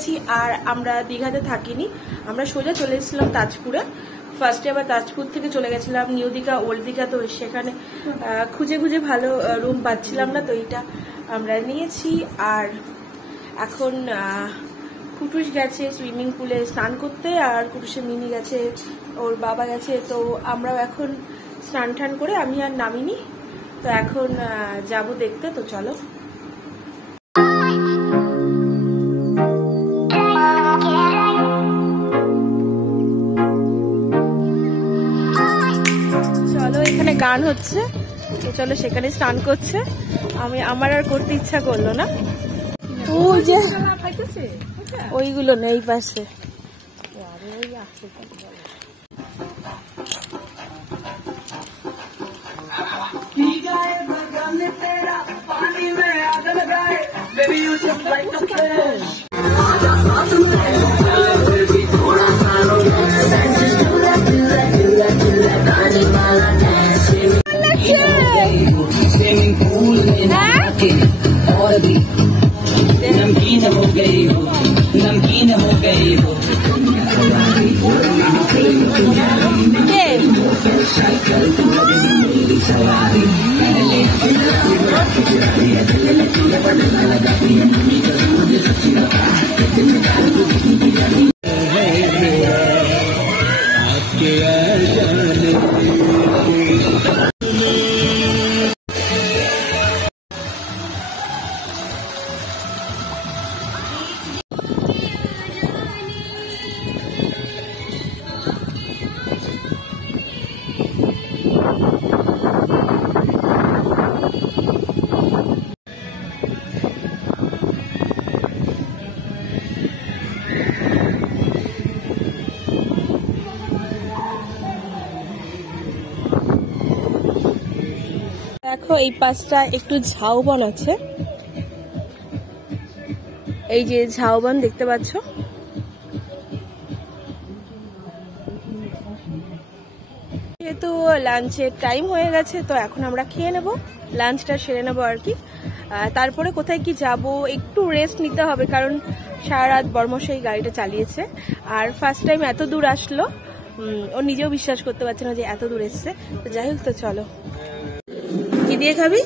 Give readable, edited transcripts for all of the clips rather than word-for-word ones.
গেছি আর আমরা দীঘাতে থাকিনি, আমরা সোজা চলে এসেছিলাম তাজপুরে। ফার্স্টে আবার তাজপুর থেকে চলে গেছিলাম নিউ দীঘা, ওল্ড দীঘা। তো সেখানে খুঁজে খুঁজে ভালো রুম পাচ্ছিলাম না, তো এইটা আমরা নিয়েছি। আর এখন কুটুস গেছে সুইমিং পুলে স্নান করতে, আর কুটুসের মিনি গেছে, ওর বাবা গেছে। তো আমরাও এখন স্নান টান করে, আমি আর নামিনি, তো এখন যাব দেখতে। তো চলো। চলো, এখানে গান হচ্ছে, তো চলো সেখানে স্নান করছে। আমার আর করতে ইচ্ছা করলো না। ওই যে ওইগুলো নেই পাশে। नमकीन हो गई हो, नमकीन हो गई हो। দেখো এই পাশটা একটু ঝাউবন আছে, এই যে ঝাউবন দেখতে পাচ্ছ। যেহেতু লাঞ্চের টাইম হয়ে গেছে, তো এখন আমরা খেয়ে নেব, লাঞ্চটা সেরে নেবো আর কি। তারপরে কোথায় কি যাব, একটু রেস্ট নিতে হবে, কারণ সারা রাত বর্মশাই গাড়িটা চালিয়েছে। আর ফার্স্ট টাইম এত দূর আসলো, ও নিজেও বিশ্বাস করতে পারছে না যে এত দূর এসছে। তো যাই হোক, তো চলো। কি দিয়ে খাবি?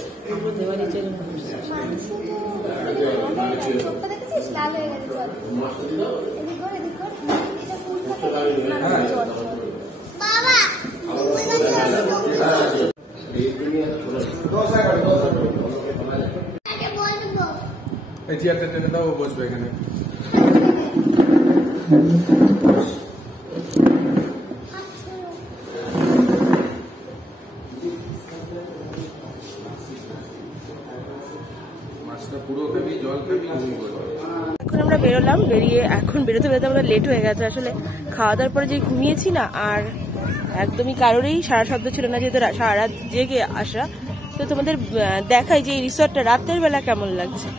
চেয়ারটা টেনে দাও, বসবে এখানে। এখন আমরা বেরোলাম, এখন বেরোতে বেরোতে আমরা লেট হয়ে গেছে। আসলে খাওয়া দাওয়ার পরে যে ঘুমিয়েছি না, আর একদমই কারোরই সারা শব্দ ছিল না, যেহেতু সারা রাত জেগে আসা। তো তোমাদের দেখাই যে এই রিসর্টটা রাতের বেলা কেমন লাগছে।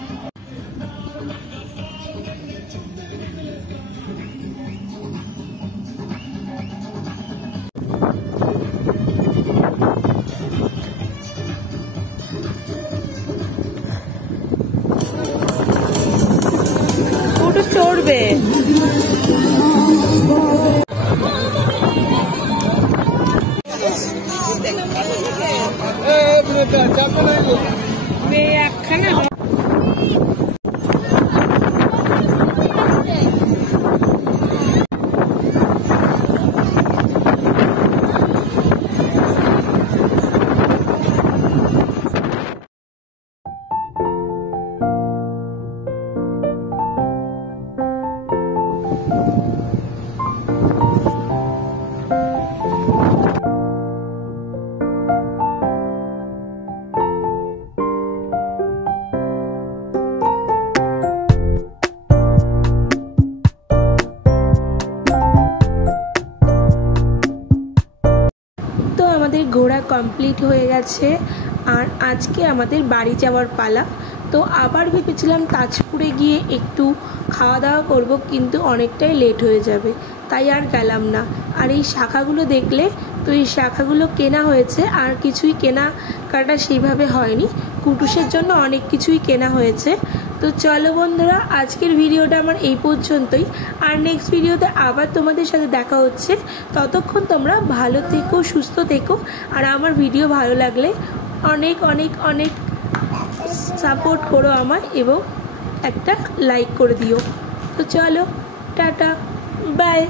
চড়বে একখানা। ঘোরা কমপ্লিট হয়ে গেছে, আর আজকে আমাদের বাড়ি যাওয়ার পালা। তো আবার ভেবেছিলাম তাজপুরে গিয়ে একটু খাওয়া দাওয়া করব, কিন্তু অনেকটাই লেট হয়ে যাবে, তাই আর গেলাম না। আর এই শাখাগুলো দেখলে, তো এই শাখাগুলো কেনা হয়েছে, আর কিছুই কেনাকাটা সেইভাবে হয়নি। কুটুসের জন্য অনেক কিছুই কেনা হয়েছে, তো চলো বন্ধুরা, আজকের ভিডিওটা আমার এই পর্যন্তই। আর নেক্সট ভিডিওতে আবার তোমাদের সাথে দেখা হচ্ছে। ততক্ষণ তোমরা ভালো থেকো, সুস্থ থেকো। আর আমার ভিডিও ভালো লাগলে অনেক অনেক অনেক সাপোর্ট করো আমায় এবং একটা লাইক করে দিও। তো চলো, টাটা, বাই।